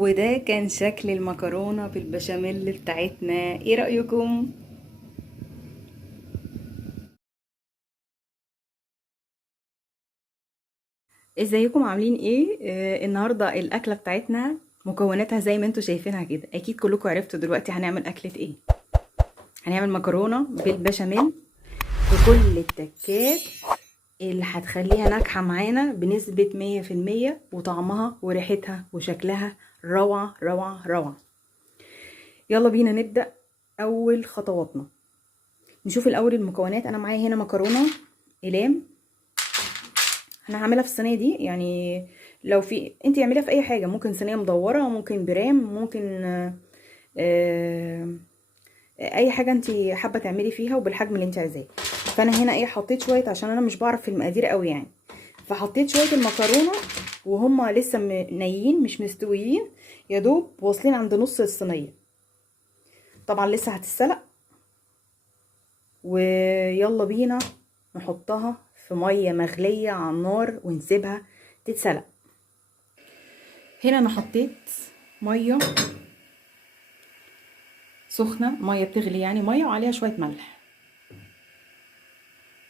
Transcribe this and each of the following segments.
وده كان شكل المكرونة بالبشاميل بتاعتنا. ايه رأيكم؟ ازيكم عاملين ايه؟ النهاردة الاكلة بتاعتنا مكوناتها زي ما انتوا شايفينها كده. اكيد كلكم عرفتوا دلوقتي هنعمل اكلة ايه. هنعمل مكرونة بالبشاميل بكل التكات اللي هتخليها ناجحة معانا بنسبة 100%، وطعمها وريحتها وشكلها روعة روعة روعة. يلا بينا نبدأ اول خطواتنا. نشوف الاول المكونات. انا معايا هنا مكرونه اقلام. انا هعملها في الصينيه دي، يعني لو في انت اعمليها في اي حاجه، ممكن صينيه مدوره، ممكن برام، ممكن آه، اي حاجه انت حابه تعملي فيها وبالحجم اللي انت عايزاه. فانا هنا ايه، حطيت شويه عشان انا مش بعرف في المقادير قوي يعني. فحطيت شويه المكرونه وهم لسه نيين مش مستويين، يا دوب واصلين عند نص الصينيه. طبعا لسه هتتسلق، ويلا بينا نحطها في ميه مغليه على النار ونسيبها تتسلق. هنا انا حطيت ميه سخنه، ميه بتغلي يعني، ميه وعليها شويه ملح،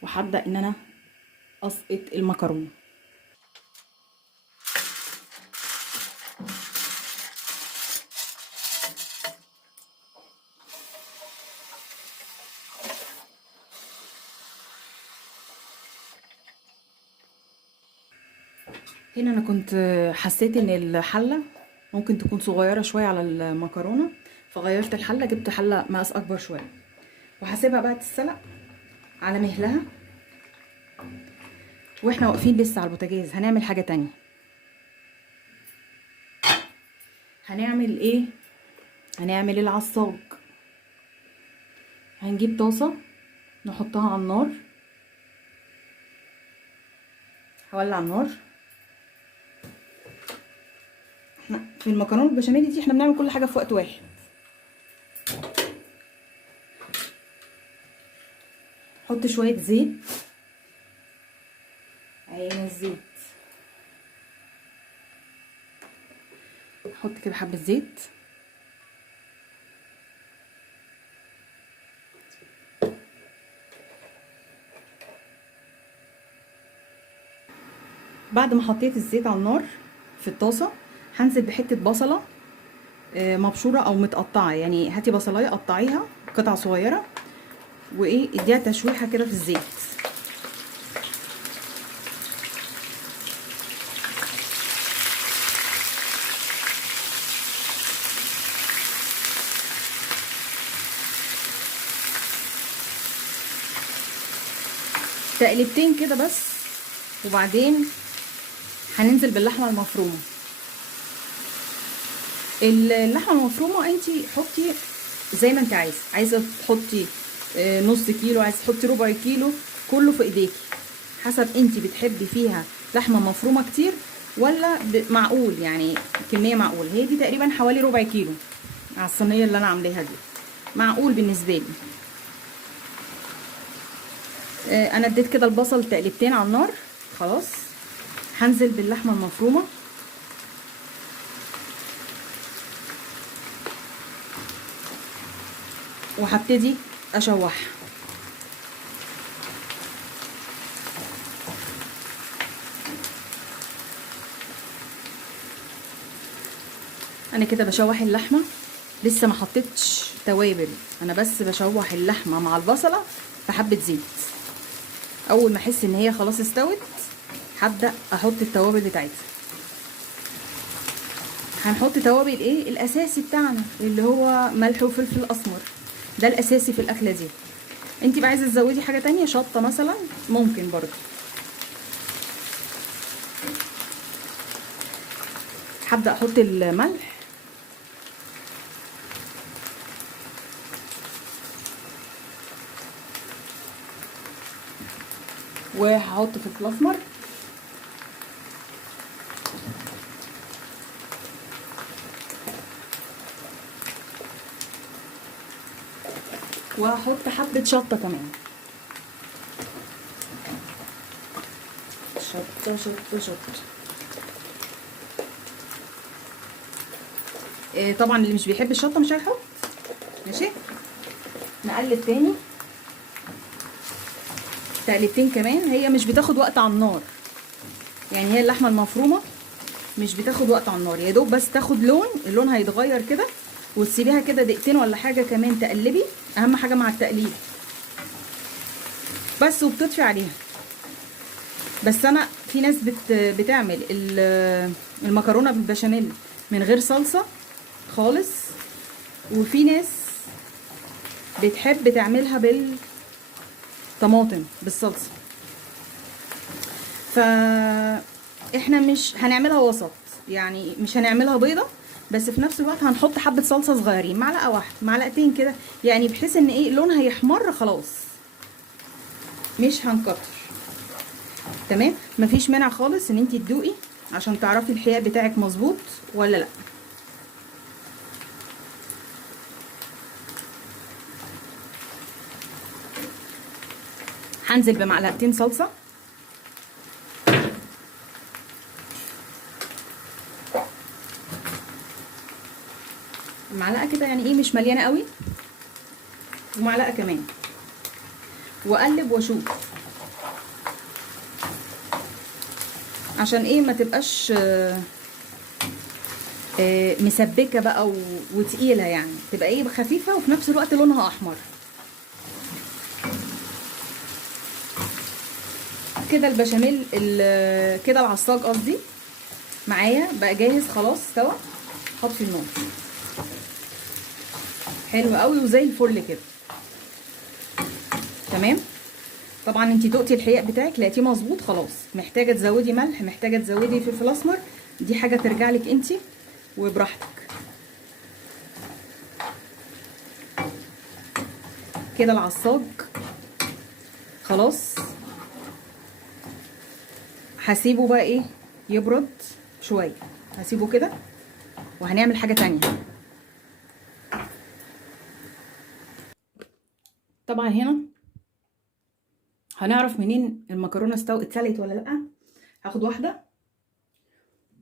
وهبدا ان انا اسقط المكرونه. هنا انا كنت حسيت ان الحله ممكن تكون صغيره شويه على المكرونه، فغيرت الحله، جبت حله مقاس اكبر شويه، وهسيبها بقى تتسلق على مهلها. واحنا واقفين لسه على البوتاجاز هنعمل حاجه تانية. هنعمل ايه؟ هنعمل العصاج. هنجيب طاسه نحطها على النار، هولع النار. احنا في المكرونه البشاميل دي احنا بنعمل كل حاجه في وقت واحد. حط شويه زيت، عين الزيت، حط كده حبه زيت. بعد ما حطيت الزيت على النار في الطاسه، هنزل بحته بصله مبشوره او متقطعه، يعني هاتي بصلايه قطعيها قطع صغيره، وايه اديها تشويحه كده في الزيت. تقلبتين كده بس، وبعدين هننزل باللحمه المفرومه. اللحمه المفرومه انتي حطي زي ما انت عايزه تحطي نص كيلو، عايزه تحطي ربع كيلو، كله في ايديكي حسب انتي بتحبي فيها لحمه مفرومه كتير ولا معقول، يعني كميه معقول. هي دي تقريبا حوالي ربع كيلو على الصينيه اللي انا عاملاها دي، معقول بالنسبه لي. انا اديت كده البصل تقلبتين على النار، خلاص هنزل باللحمه المفرومه. وهبتدي اشوحها. انا كده بشوح اللحمه، لسه ما حطيتش توابل، انا بس بشوح اللحمه مع البصله في حبه زيت. اول ما احس ان هي خلاص استوت هبدا احط التوابل بتاعتها. هنحط توابل ايه؟ الاساسي بتاعنا اللي هو ملح وفلفل اسمر، ده الاساسي في الاكله دي. انت بقى عايزه تزودي حاجه تانية، شطه مثلا، ممكن برضو. هبدا احط الملح، وهحط فلفل اسمر، وهحط حبه شطه كمان. شطه شطه شطه. طبعا اللي مش بيحب الشطه مش هيحط. ماشي، نقلب تاني تقلبتين كمان. هي مش بتاخد وقت على النار، يعني هي اللحمه المفرومه مش بتاخد وقت على النار، يا دوب بس تاخد لون، اللون هيتغير كده وتسيبيها كده دقيقتين ولا حاجه كمان تقلبي. اهم حاجه مع التقليب بس، وبتطفي عليها. بس انا في ناس بتعمل المكرونه بالبشاميل من غير صلصه خالص، وفي ناس بتحب تعملها بالطماطم بالصلصه. فاحنا مش هنعملها وسط، يعني مش هنعملها بيضه، بس في نفس الوقت هنحط حبه صلصه صغيرين، معلقه واحده معلقتين كده، يعني بحيث ان ايه لونها يحمر خلاص، مش هنكتر. تمام، مفيش مانع خالص ان انتي تدوقي عشان تعرفي الحياء بتاعك مظبوط ولا لا. هنزل بمعلقتين صلصه، معلقه كده يعني ايه مش مليانه قوي، ومعلقه كمان، واقلب واشوف عشان ايه ما تبقاش مسبكه بقى وتقيله، يعني تبقى ايه خفيفه وفي نفس الوقت لونها احمر كده. البشاميل كده العصاج قصدي معايا بقى جاهز خلاص، استوى. حطي النار، حلو قوي وزي الفل كده. تمام، طبعا انتي دقتي الحقيق بتاعك لقيتيه مظبوط خلاص. محتاجه تزودي ملح، محتاجه تزودي فلفل اسمر، دي حاجه ترجع لك انتي وبراحتك. كده العصاج خلاص، هسيبه بقى ايه يبرد شويه، هسيبه كده وهنعمل حاجه تانية. طبعا هنا هنعرف منين المكرونه اتسلقت ولا لا. هاخد واحده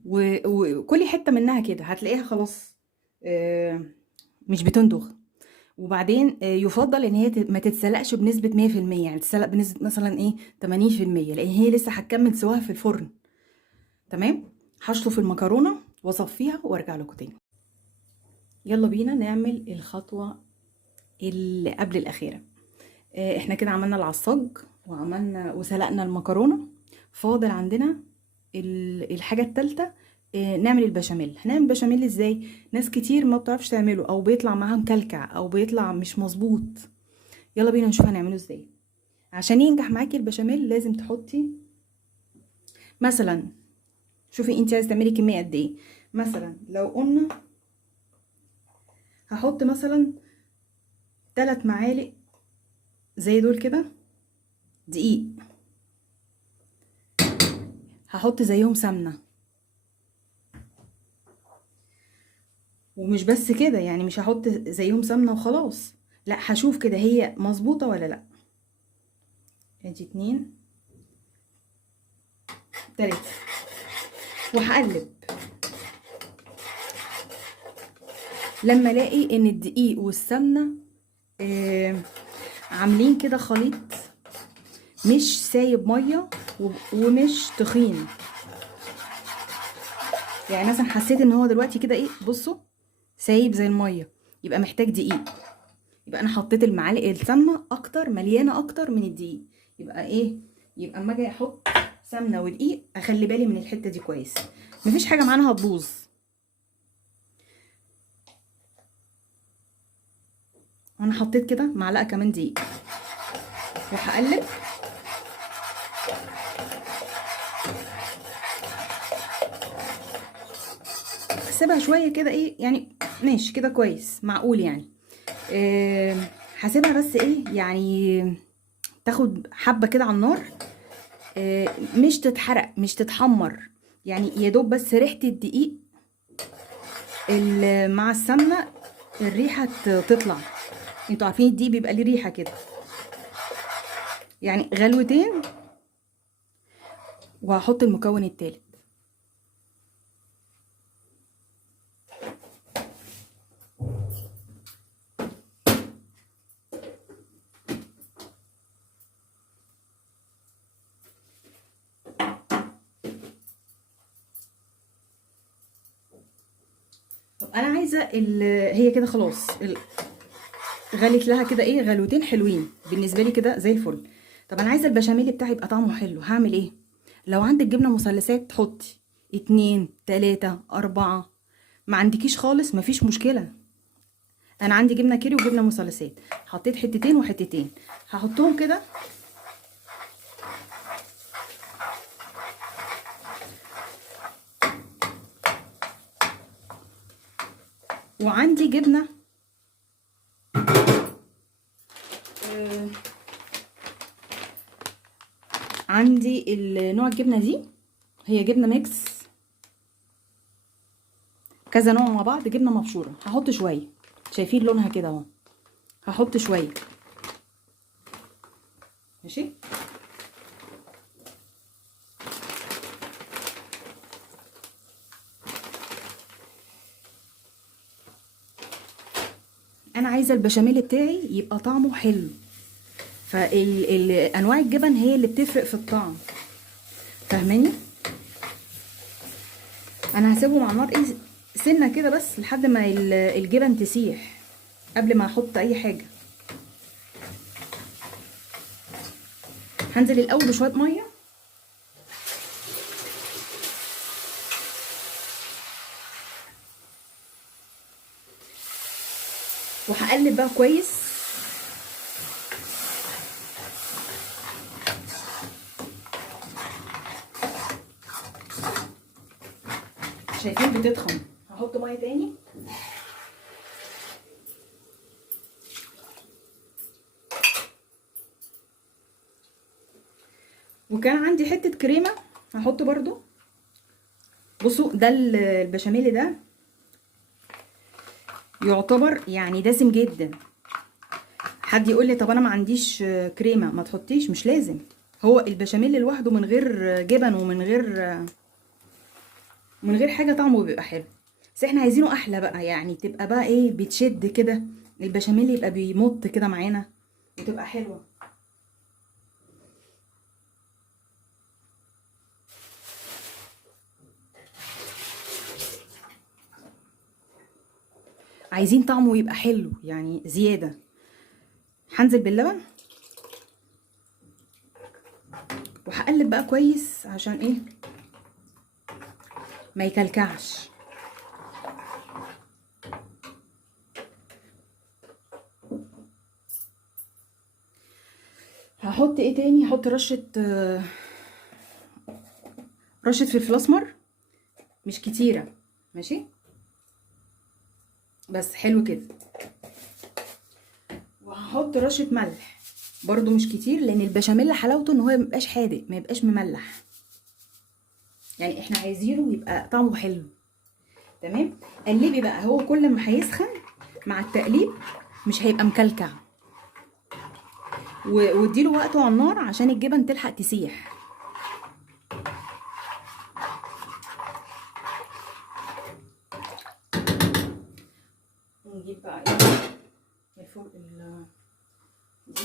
وكل حته منها كده هتلاقيها خلاص مش بتندغ. وبعدين يفضل ان هي ما تتسلقش بنسبه 100%، يعني تتسلق بنسبه مثلا ايه 80%، لان هي لسه هتكمل سواها في الفرن. تمام، هشطف المكرونه واصفيها وارجع لكم تاني. يلا بينا نعمل الخطوه اللي قبل الاخيره. احنا كده عملنا العصاج وعملنا وسلقنا المكرونه، فاضل عندنا الحاجه الثالثه، نعمل البشاميل. هنعمل بشاميل ازاي؟ ناس كتير ما بتعرفش تعمله، او بيطلع معاها مكلكع، او بيطلع مش مظبوط. يلا بينا نشوف هنعمله ازاي. عشان ينجح معاكي البشاميل لازم تحطي مثلا، شوفي انت عايزه تعملي كميه قد ايه. مثلا لو قلنا هحط مثلا 3 معالق زي دول كده دقيق، هحط زيهم سمنه. ومش بس كده، يعني مش هحط زيهم سمنه وخلاص، لا هشوف كده هي مظبوطه ولا لا. ادي 2 3، وهقلب لما الاقي ان الدقيق والسمنه عاملين كده خليط مش سايب ميه ومش تخين. يعني مثلا حسيت ان هو دلوقتي كده ايه، بصوا سايب زي الميه، يبقى محتاج دقيق. يبقى انا حطيت المعالق السمنه اكتر، مليانه اكتر من الدقيق. يبقى ايه، يبقى اما اجي احط سمنه ودقيق اخلي بالي من الحته دي كويس، مفيش حاجه معانا هتبوظ. انا حطيت كده معلقه كمان دقيق وهقلب. هسيبها شويه كده ايه يعني، ماشي كده كويس معقول يعني. هسيبها بس ايه يعني تاخد حبه كده على النار، مش تتحرق مش تتحمر، يعني يا دوب بس ريحه الدقيق مع السمنه الريحه تطلع. انتوا عارفين الدقيق بيبقى ليه ريحه كده، يعني غلوتين. وهحط المكون التالت. طب انا عايزه هي كده خلاص غليت لها كده ايه غلوتين حلوين بالنسبه لي كده زي الفل. طب انا عايزه البشاميل بتاعي يبقى طعمه حلو، هعمل ايه؟ لو عندك جبنه مثلثات حطي 2 3 4، ما عندكيش خالص مفيش مشكله. انا عندي جبنه كيري وجبنه مثلثات، حطيت حتتين وحتتين، هحطهم كده وعندي جبنه عندي نوع الجبنه دي هي جبنه ميكس، كذا نوع مع بعض جبنه مبشوره، هحط شويه، شايفين لونها كده اهو، هحط شويه ماشي. انا عايزه البشاميل بتاعي يبقى طعمه حلو، فانواع الجبن هي اللي بتفرق في الطعم، فاهماني؟ انا هسيبهم على النار ايه سنه كده بس لحد ما الجبن تسيح قبل ما احط اي حاجه. هنزل الاول بشويه ميه وهقلب بقى كويس. شايفين بتتخن، هحط ميه تاني. وكان عندي حته كريمه هحط برضو. بصوا ده البشاميل ده يعتبر يعني دسم جدا. حد يقول لي طب انا ما عنديش كريمه، ما تحطيش، مش لازم. هو البشاميل لوحده من غير جبن ومن غير حاجه طعمه بيبقى حلو، بس احنا عايزينه احلى بقى، يعني تبقى بقى ايه بتشد كده، البشاميل يبقى بيمط كده معانا وتبقى حلوه. عايزين طعمه يبقى حلو يعني زياده. هنزل باللبن وهقلب بقى كويس عشان ايه ما يكلكعش. هحط ايه تاني؟ هحط رشه فلفل اسمر، مش كتيره ماشي، بس حلو كده. وهحط رشه ملح برضو مش كتير، لان البشاميل حلاوته ان هو ميبقاش حادق، ما يبقاش مملح، يعني احنا عايزينه يبقى طعمه حلو. تمام. قلبي بقى، هو كل ما هيسخن مع التقليب مش هيبقى مكلكع، واديله وقته على النار عشان الجبن تلحق تسيح. ونجيب بقى ايه فوق دي،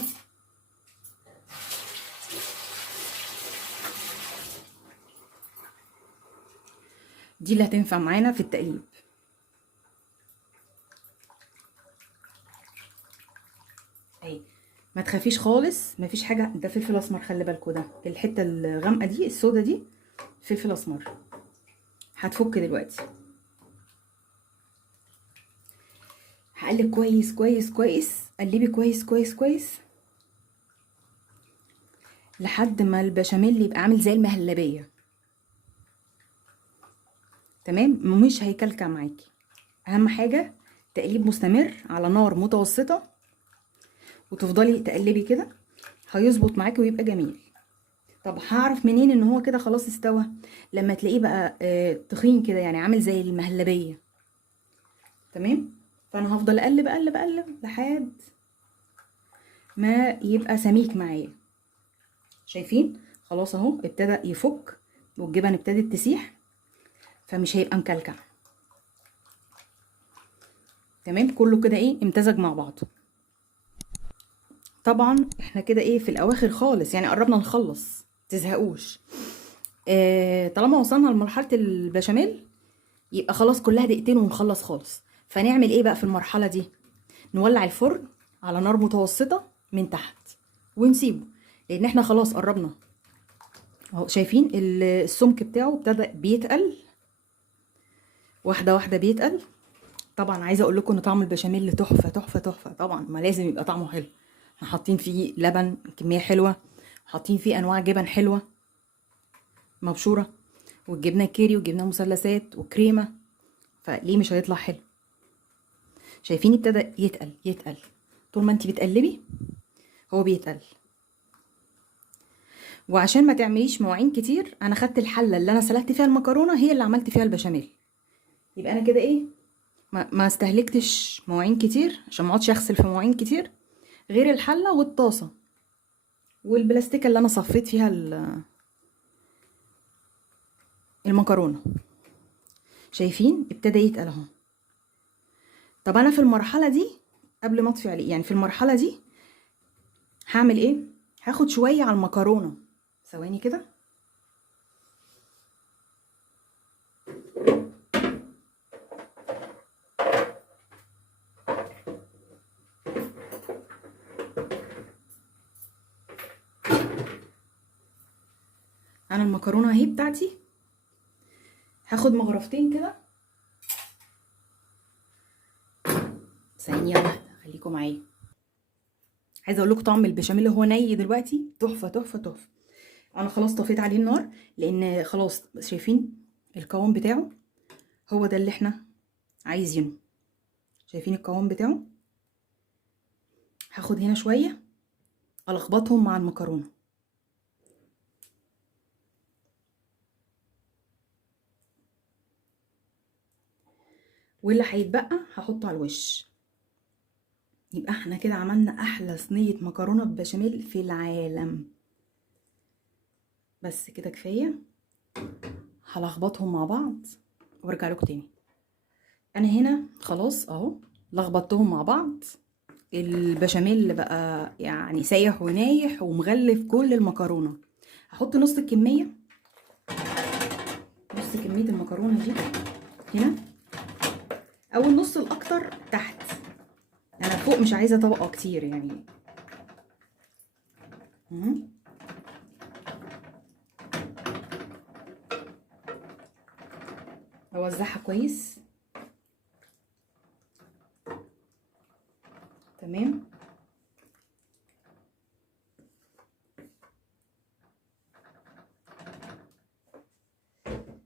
دي اللي هتنفع معانا في التقليب. اهي ما تخافيش خالص، مفيش حاجه، ده فلفل اسمر خلي بالكوا، ده الحته الغامقه دي السودا دي فلفل اسمر. هتفك دلوقتي. هقلب كويس كويس كويس، قلبي كويس كويس كويس لحد ما البشاميل يبقى عامل زي المهلبيه. تمام، مش هيكلكع معاكي. اهم حاجه تقليب مستمر على نار متوسطه، وتفضلي تقلبي كده هيظبط معاكي ويبقى جميل. طب هعرف منين ان هو كده خلاص استوى؟ لما تلاقيه بقى تخين كده، يعني عامل زي المهلبيه. تمام. فانا هفضل اقلب اقلب اقلب لحد ما يبقى سميك معايا. شايفين خلاص اهو ابتدى يفك والجبن ابتدت تسيح، فمش هيبقى مكلكع. تمام، كله كده ايه امتزج مع بعض. طبعا احنا كده ايه في الاواخر خالص، يعني قربنا نخلص، تزهقوش. طالما وصلنا لمرحله البشاميل يبقى خلاص كلها دقيقتين ونخلص خالص. فنعمل ايه بقى في المرحله دي؟ نولع الفرن على نار متوسطه من تحت ونسيبه، لان احنا خلاص قربنا اهو. شايفين السمك بتاعه ابتدى بيتقل واحده واحده بيتقل. طبعا عايزه اقول لكم ان طعم البشاميل تحفه تحفه تحفه، طبعا ما لازم يبقى طعمه حلو. احنا حاطين فيه لبن كميه حلوه، حاطين فيه انواع جبن حلوه مبشوره، والجبنه كيري وجبنه مثلثات وكريمه، فليه مش هيطلع حلو؟ شايفين ابتدى يتقل يتقل، طول ما انت بتقلبي هو بيتقل. وعشان ما تعمليش مواعين كتير، انا خدت الحله اللي انا سلقت فيها المكرونه هي اللي عملت فيها البشاميل، يبقى انا كده ايه، ما استهلكتش مواعين كتير عشان ما اقعدش اغسل في مواعين كتير، غير الحله والطاسه والبلاستيكه اللي انا صفيت فيها المكرونه. شايفين ابتدى يتقل اهو. طب انا في المرحله دي قبل ما اطفي عليه، يعني في المرحله دي هعمل ايه؟ هاخد شويه على المكرونه، ثواني كده. انا المكرونه اهي بتاعتي، هاخد مغرفتين كده، ثانيه واحده خليكم معايا. عايزه اقول لكم طعم البشاميل هو ني دلوقتي تحفه تحفه تحفه. انا خلاص طفيت عليه النار، لان خلاص شايفين القوام بتاعه هو ده اللي احنا عايزينه. شايفين القوام بتاعه؟ هاخد هنا شويه الخبطهم مع المكرونه، واللي هيتبقى هحطه على الوش. يبقى احنا كده عملنا احلى صينيه مكرونه ببشاميل في العالم. بس كده كفايه، هلخبطهم مع بعض وارجع لكم تاني. انا هنا خلاص اهو لخبطتهم مع بعض، البشاميل بقى يعني سايح ونايح ومغلف كل المكرونه. هحط نص الكميه، نص كميه المكرونه دي هنا، او النص الاكتر تحت. انا فوق مش عايزه طبقه كتير يعني. اوزعها كويس تمام.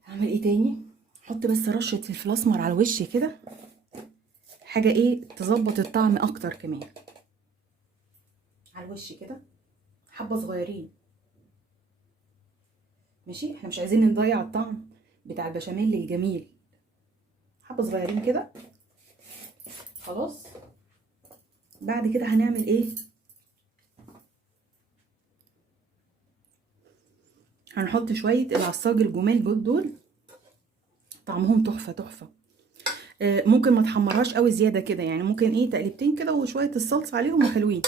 هعمل ايه تاني؟ احط بس رشه فلفل اسمر على الوش كده، حاجه ايه تظبط الطعم اكتر كمان على الوش كده، حبه صغيرين ماشي. احنا مش عايزين نضيع الطعم بتاع البشاميل الجميل، حبه صغيرين كده خلاص. بعد كده هنعمل ايه؟ هنحط شويه العصاج الجمال دول، طعمهم تحفه تحفه. ممكن ما تحمرهاش قوي زياده كده، يعني ممكن ايه تقلبتين كده وشويه الصلصه عليهم وحلوين،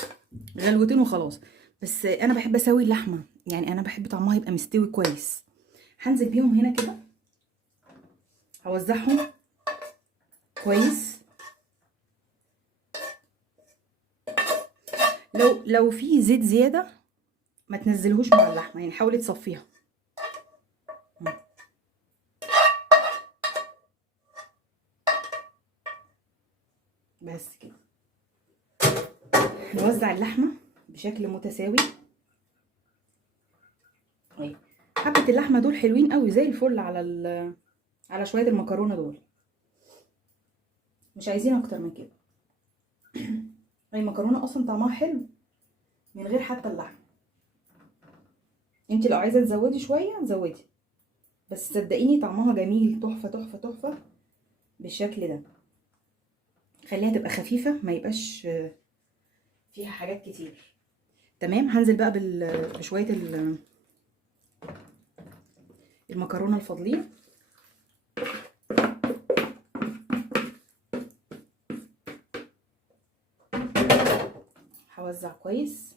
غلوتين وخلاص. بس انا بحب اسوي اللحمه، يعني انا بحب طعمها يبقى مستوي كويس. هنزل بيهم هنا كده، هوزعهم كويس. لو في زيت زياده ما تنزلهوش مع اللحمه، يعني حاولي تصفيها. بس كده نوزع اللحمه بشكل متساوي. اهي حبه اللحمه دول حلوين قوي زي الفل على شويه المكرونه دول، مش عايزين اكتر من كده. المكرونه اصلا طعمها حلو من غير حتى اللحمه. انت لو عايزه تزودي شويه زودي، بس صدقيني طعمها جميل تحفه تحفه تحفه بالشكل ده. خليها تبقى خفيفه، ما يبقاش فيها حاجات كتير. تمام. هنزل بقى بشويه المكرونه الفاضلين. هوزع كويس.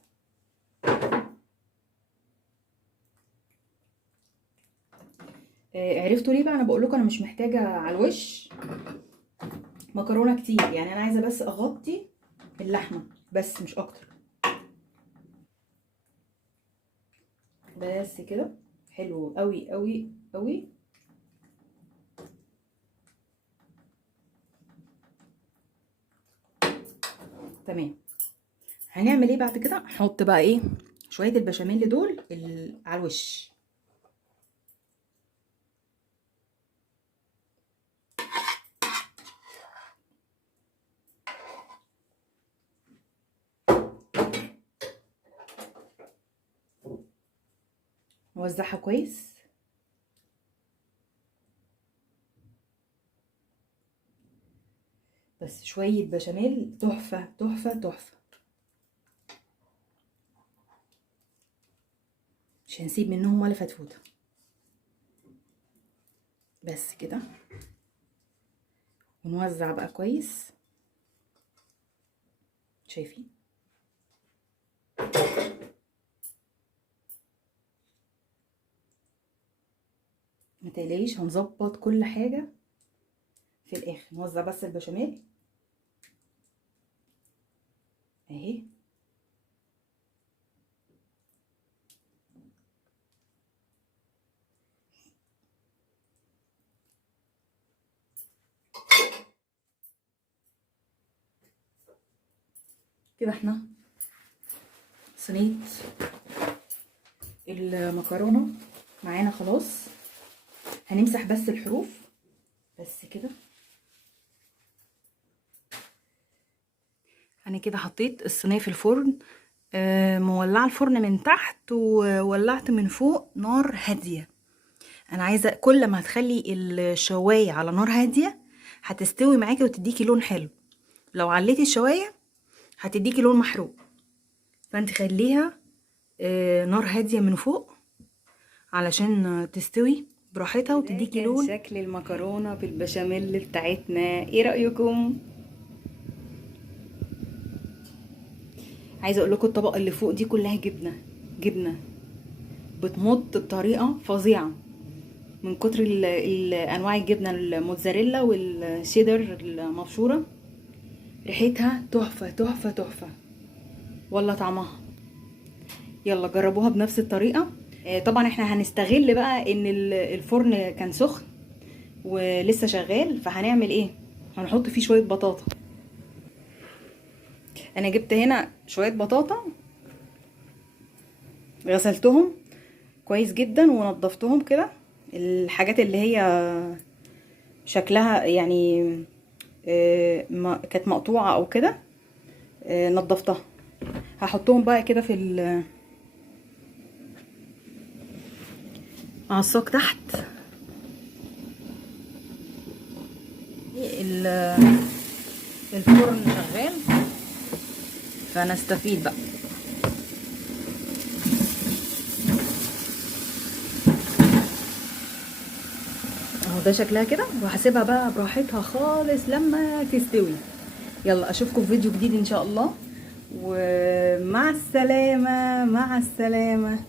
عرفتوا ليه بقى انا بقول لكم انا مش محتاجه على الوش مكرونه كتير؟ يعني انا عايزه بس اغطي اللحمه بس مش اكتر. بس كده حلو قوي قوي قوي. تمام. هنعمل ايه بعد كده؟ هحط بقى ايه شويه البشاميل دول على الوش. نوزعها كويس. بس شويه بشاميل تحفه تحفه تحفه، مش هنسيب منهم ولا فتفوته. بس كده ونوزع بقى كويس. شايفين؟ متقلقيش هنظبط كل حاجه في الاخر. نوزع بس البشاميل اهي. كده احنا صينيه المكرونه معانا خلاص. هنمسح بس الحروف بس كده. انا كده حطيت الصينيه في الفرن، مولعه الفرن من تحت وولعت من فوق نار هاديه. انا عايزه كل ما هتخلي الشوايه على نار هاديه هتستوي معاكي وتديكي لون حلو. لو عليتي الشوايه هتديكي لون محروق، فانت خليها نار هاديه من فوق علشان تستوي براحتها وتديكي لون. شكل المكرونه بالبشاميل بتاعتنا ايه رايكم؟ عايزه اقول لكم الطبقه اللي فوق دي كلها جبنه، جبنه بتمط بطريقه فظيعه من كتر انواع الجبنه، الموتزاريلا والشيدر المبشوره. ريحتها تحفه تحفه تحفه ولا طعمها. يلا جربوها بنفس الطريقه. طبعا احنا هنستغل بقى ان الفرن كان سخن ولسه شغال، فهنعمل ايه؟ هنحط فيه شويه بطاطا. انا جبت هنا شويه بطاطا غسلتهم كويس جدا ونضفتهم كده. الحاجات اللي هي شكلها يعني كانت مقطوعه او كده نضفتها. هحطهم بقى كده في عصاك تحت. الفرن شغال فنستفيد بقى. اهو ده شكلها كده، وهسيبها بقى براحتها خالص لما تستوي. يلا اشوفكم في فيديو جديد ان شاء الله، ومع السلامة مع السلامة.